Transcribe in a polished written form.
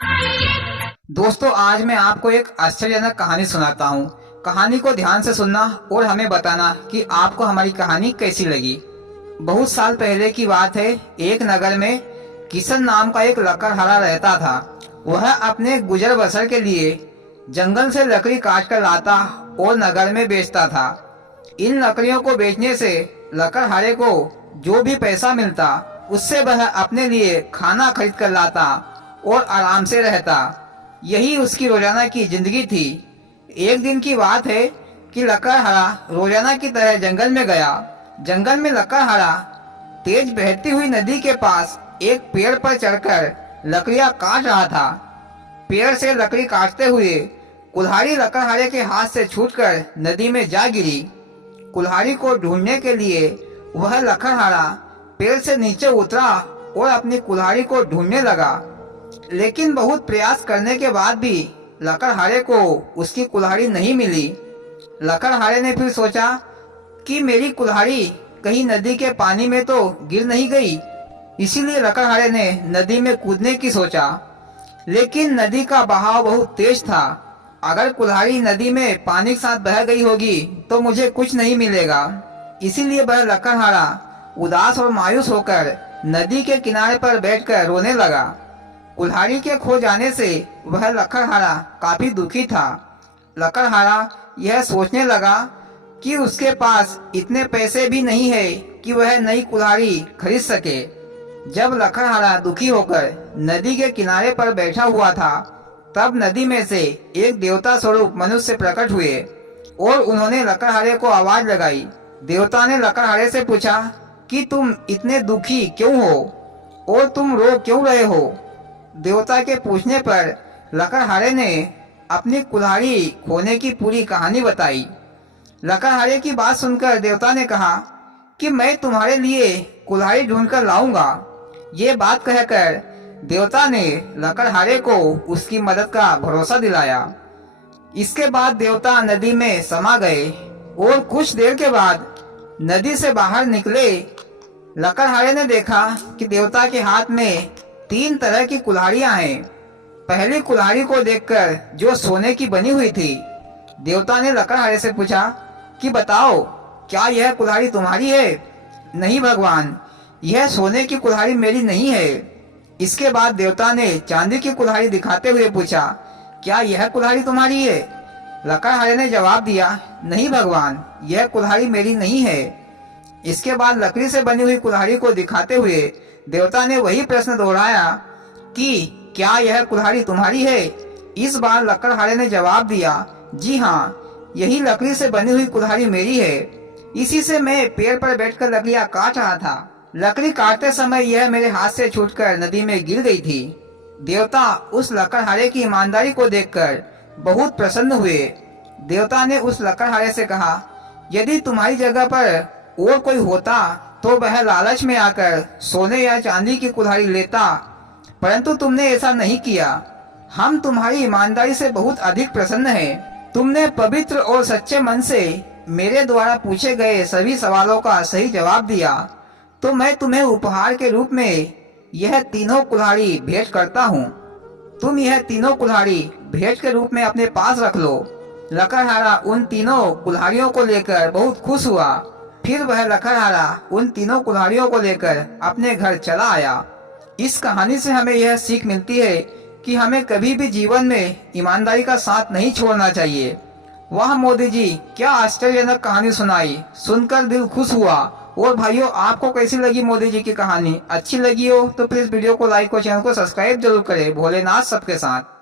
दोस्तों, आज मैं आपको एक आश्चर्यजनक कहानी सुनाता हूँ। कहानी को ध्यान से सुनना और हमें बताना कि आपको हमारी कहानी कैसी लगी। बहुत साल पहले की बात है। एक नगर में किशन नाम का एक लकड़हारा रहता था। वह अपने गुजर बसर के लिए जंगल से लकड़ी काट कर लाता और नगर में बेचता था। इन लकड़ियों को बेचने से लकड़हारे को जो भी पैसा मिलता, उससे वह अपने लिए खाना खरीद कर लाता और आराम से रहता। यही उसकी रोजाना की जिंदगी थी। एक दिन की बात है कि लकड़हारा रोजाना की तरह जंगल में गया। जंगल में लकड़हारा तेज बहती हुई नदी के पास एक पेड़ पर चढ़कर लकड़ियां काट रहा था। पेड़ से लकड़ी काटते हुए कुल्हाड़ी लकड़हारे के हाथ से छूटकर नदी में जा गिरी। कुल्हाड़ी को ढूंढने के लिए वह लकड़हारा पेड़ से नीचे उतरा और अपनी कुल्हाड़ी को ढूंढने लगा। लेकिन बहुत प्रयास करने के बाद भी लकड़हारे को उसकी कुल्हाड़ी नहीं मिली। लकड़हारे ने फिर सोचा कि मेरी कुल्हाड़ी कहीं नदी के पानी में तो गिर नहीं गई। इसीलिए लकड़हारे ने नदी में कूदने की सोचा। लेकिन नदी का बहाव बहुत तेज था। अगर कुल्हाड़ी नदी में पानी के साथ बह गई होगी तो मुझे कुछ नहीं मिलेगा। इसीलिए वह लकड़हारा उदास और मायूस होकर नदी के किनारे पर बैठकर रोने लगा। कुल्हाड़ी के खो जाने से वह लकड़हारा काफी दुखी था। लकड़हारा यह सोचने लगा कि उसके पास इतने पैसे भी नहीं है कि वह नई कुल्हाड़ी खरीद सके। जब लकड़हारा दुखी होकर नदी के किनारे पर बैठा हुआ था, तब नदी में से एक देवता स्वरूप मनुष्य प्रकट हुए और उन्होंने लकड़हारे को आवाज लगाई। देवता ने लकड़हारे से पूछा कि तुम इतने दुखी क्यों हो और तुम रो क्यों रहे हो। देवता के पूछने पर लकड़हारे ने अपनी कुल्हाड़ी खोने की पूरी कहानी बताई। लकड़हारे की बात सुनकर देवता ने कहा कि मैं तुम्हारे लिए कुल्हाड़ी ढूंढकर लाऊंगा। ये बात कहकर देवता ने लकड़हारे को उसकी मदद का भरोसा दिलाया। इसके बाद देवता नदी में समा गए और कुछ देर के बाद नदी से बाहर निकले। लकड़हारे ने देखा कि देवता के हाथ में 3 तरह की कुल्हाड़ियां हैं। पहली कुल्हाड़ी को देखकर, जो सोने की बनी हुई थी, देवता ने लकड़हारे से पूछा कि बताओ, क्या यह कुल्हाड़ी तुम्हारी है? नहीं भगवान, यह सोने की कुल्हाड़ी मेरी नहीं है। इसके बाद देवता ने चांदी की कुल्हाड़ी दिखाते हुए पूछा, क्या यह कुल्हाड़ी तुम्हारी है? लकड़हारे ने जवाब दिया, नहीं भगवान, यह कुल्हाड़ी मेरी नहीं है। इसके बाद लकड़ी से बनी हुई कुल्हाड़ी को दिखाते हुए देवता ने वही प्रश्न दोहराया कि क्या यह कुल्हाड़ी तुम्हारी है? इस बार लकड़हारे ने जवाब दिया, जी हाँ, यही लकड़ी से बनी हुई कुल्हाड़ी मेरी है। इसी से मैं पेड़ पर बैठकर लकड़ियां काट रहा था। लकड़ी काटते समय यह मेरे हाथ से छूटकर नदी में गिर गई थी। देवता उस लकड़हारे की ईमानदारी को देखकर बहुत प्रसन्न हुए। देवता ने उस लकड़हारे से कहा, यदि तुम्हारी जगह पर और कोई होता तो वह लालच में आकर सोने या चांदी की कुल्हाड़ी लेता, परंतु तुमने ऐसा नहीं किया। हम तुम्हारी ईमानदारी से बहुत अधिक प्रसन्न हैं। तुमने पवित्र और सच्चे मन से मेरे द्वारा पूछे गए सभी सवालों का सही जवाब दिया, तो मैं तुम्हें उपहार के रूप में यह तीनों कुल्हाड़ी भेंट करता हूँ। तुम यह तीनों कुल्हाड़ी भेंट के रूप में अपने पास रख लो। लकड़हारा उन तीनों कुल्हाड़ियों को लेकर बहुत खुश हुआ। फिर वह लकड़हारा उन तीनों कुल्हाड़ियों को लेकर अपने घर चला आया। इस कहानी से हमें यह सीख मिलती है कि हमें कभी भी जीवन में ईमानदारी का साथ नहीं छोड़ना चाहिए। वाह मोदी जी, क्या आश्चर्यजनक कहानी सुनाई, सुनकर दिल खुश हुआ। और भाइयों, आपको कैसी लगी मोदी जी की कहानी? अच्छी लगी हो तो प्लीज वीडियो को लाइक और चैनल को सब्सक्राइब जरूर करें। भोलेनाथ सबके साथ।